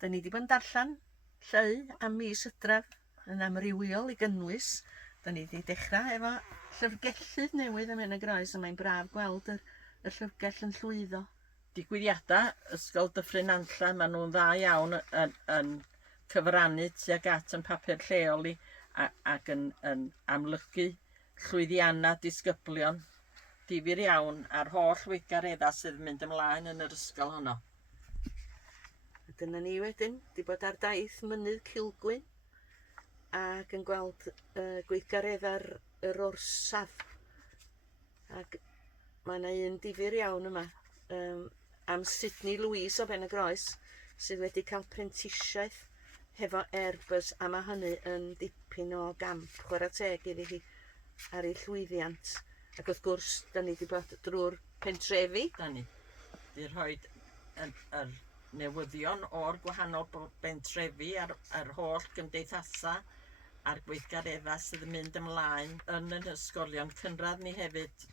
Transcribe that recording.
Da ni wedi bod yn darllen Lleu am mis Hydref yn amrywiol i gynnwys. Da ni wedi dechrau efo llyfrgellydd newydd am hyn y groes, a mae'n braf gweld y llyfrgell yn llwyddo. Digwyddiadau ysgol Dyffryn Nantlle, maen nhw'n dda iawn yn cyfrannu tuag at yn papur lleol ac yn amlygu llwyddiannau disgyblion difyr iawn a'r holl weithgareddau sydd yn mynd ymlaen yn yr ysgol honno. Dyna ni wedyn, di bod ar daith mynydd Cilgwyn ac yn gweld gweithgareddau'r orsaf. Ac mae yna un difyr iawn yma am Sydney Louise o Benagroes sydd wedi cael prentisiaeth hefo Airbus, a mae hynny yn dipyn o gamp chwarae teg iddi hi ar ei llwyddiant. Ac wrth gwrs, da ni wedi bod drwy'r pentrefi. Da ni wedi rhoi yr newyddion o'r gwahanol bentrefi ar holl gymdeithasau a'r gweithgareddau sydd yn mynd ymlaen yn yr ysgolion cynradd ni hefyd